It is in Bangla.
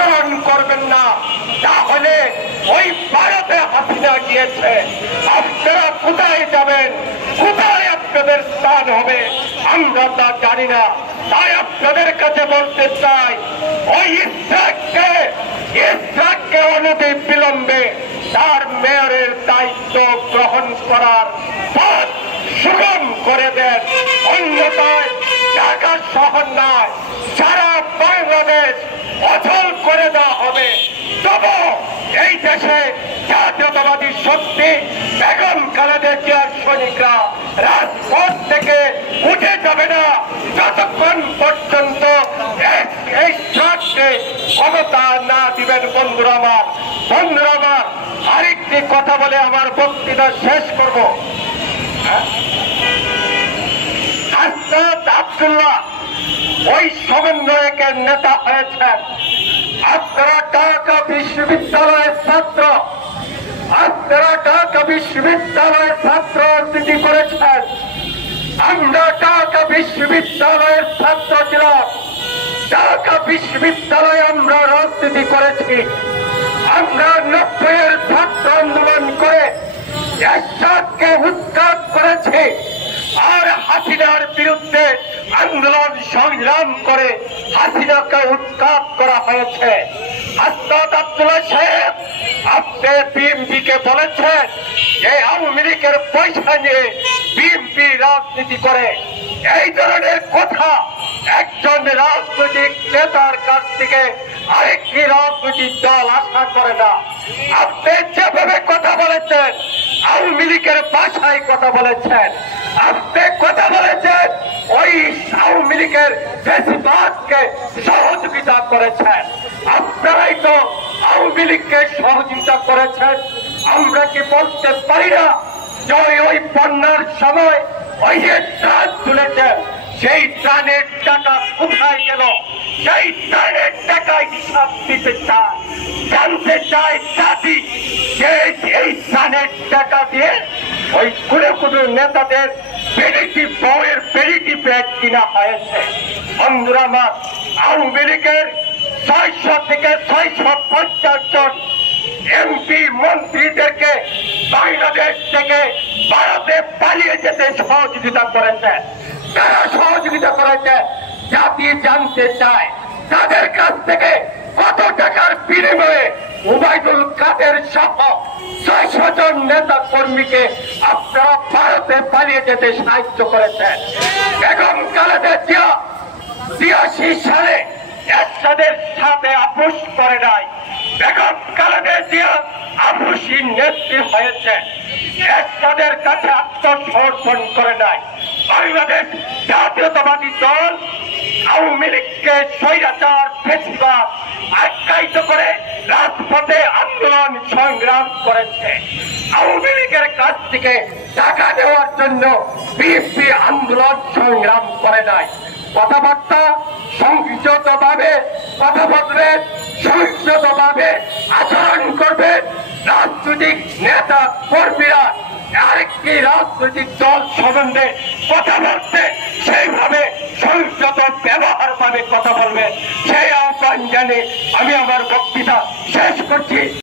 আচরণ করবেন না, তাহলে ওই ভারতে হাসিনা গিয়েছে, আপনারা কোথায় যাবেন, কোথায় আপনাদের স্থান হবে আমরা তা জানি না। তাই আপনাদের কাছে বলতে চাই, ওই ইসরাককে অনতি বিলম্বে তার মেয়রের দায়িত্ব গ্রহণ করার পথ সুগম করে দেন। অন্যথায় ঢাকা শহর নয়, সারা বাংলাদেশ অচল করে দেওয়া হবে। তবু এই দেশে জাতীয়তাবাদী শক্তি বেগম খালেদা জিয়ার সৈনিকরা রাজপথ থেকে উঠে যাবে না, যতক্ষণ পর্যন্ত এই সরকারকে ক্ষমতা না দিবেন। বন্ধুরা আমার আরেকটি কথা বলে আমার বক্তৃতা শেষ করব। আসাদ আব্দুল্লাহ ওই সমন্বয়কের নেতা হয়েছেন। আপনারা ঢাকা বিশ্ববিদ্যালয়ের ছাত্র, আপনারা ঢাকা বিশ্ববিদ্যালয়ের ছাত্র রাজনীতি করেছেন। আমরা ঢাকা বিশ্ববিদ্যালয়ের ছাত্র ছিলাম, ঢাকা বিশ্ববিদ্যালয়ে আমরা রাজনীতি করেছি। আমরা 90-এর ছাত্র আন্দোলন করে এরশাদকে উৎখাত করেছি, আর হাসিনার বিরুদ্ধে আন্দোলন সংগ্রাম করে হাসিনাকে উৎখাত করা হয়েছে। আসাদ আব্দুল্লাহ সাহেব, আপনি বিএনপিকে বলেছেন যে আওয়ামী লীগের পয়সা নিয়ে বিএনপি রাজনীতি করে। এই ধরনের কথা একজন রাজনৈতিক নেতার কাছ থেকে আরেকটি রাজনৈতিক দল আশা করে না। আপনি যেভাবে কথা বলেছেন, আওয়ামী লীগের ভাষায় কথা বলেছেন, আপনি কথা বলেছেন ওই আওয়ামী লীগের ফ্যাসিবাদকে সহযোগিতা করেছেন। আপনারাই তো আওয়ামী লীগকে সহযোগিতা করেছেন। আমরা কি বলতে পারি না যে ওই বন্যার সময় ওই যে ত্রাণ তুলেছেন, সেই ত্রাণের টাকা কোথায় গেল? সেই ত্রাণের টাকা হিসাব দিতে চায়, জানতে চায় জাতি যে এই ত্রাণের টাকা দিয়ে ওই কোনো নেতাদের পেরিটি বউয়ের পেরিটি প্যাড কিনা হয়েছে। বন্ধুরা আমার, আওয়ামী লীগের 600 থেকে 650 জন এমপি মন্ত্রীদেরকে বাংলাদেশ থেকে ভারতে পালিয়ে যেতে সহযোগিতা করেছে। তারা সহযোগিতা করেছে, জাতি জানতে চায় তাদের কাছ থেকে কত টাকার বিনিময়ে ওবায়দুল কাদের সহ 600 জন নেতা কর্মীকে আপনারা ভারতে পালিয়ে যেতে সাহায্য করেছেন। বেগম খালেদা জিয়া 83 সালে এরশাদের সাথে আপোষ করে নাই। বেগম খালেদা জিয়া আপোষী নেত্রী হয়েছে, এরশাদের কাছে আত্মসমর্পণ করে নাই। বাংলাদেশ জাতীয়তাবাদী দল আওয়ামী লীগকে স্বৈরাচার ফ্যাসিবাদ আখ্যায়িত করে রাজপথে আন্দোলন সংগ্রাম করেছে। আওয়ামী লীগের কাছ থেকে টাকা দেওয়ার জন্য বিএনপি আন্দোলন সংগ্রাম করে নাই। কথাবার্তা সংযতভাবে কথা বলবেন, সংযতভাবে আচরণ করবেন। রাজনৈতিক নেতা কর্মীরা আরেকটি রাজনৈতিক দল সম্বন্ধে কথা বলতে সেইভাবে সংযত ব্যবহার ভাবে কথা বলবেন, সেই আহ্বান জানিয়ে আমি আমার বক্তৃতা শেষ করছি।